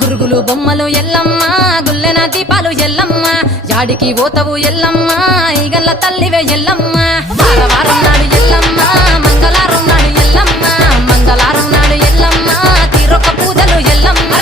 గురుగులు బొమ్మలు ఎల్లమ్మ గుల్లెన దీపాలు ఎల్లమ్మ యాడికి పోతవు ఎల్లమ్మ ఈగల్ల తల్లివే ఎల్లమ్మ వారం నాడు ఎల్లమ్మ మంగళారం నాడు ఎల్లమ్మ మంగళారం నాడు ఎల్లమ్మ తీరొక్క పూజలు ఎల్లమ్మ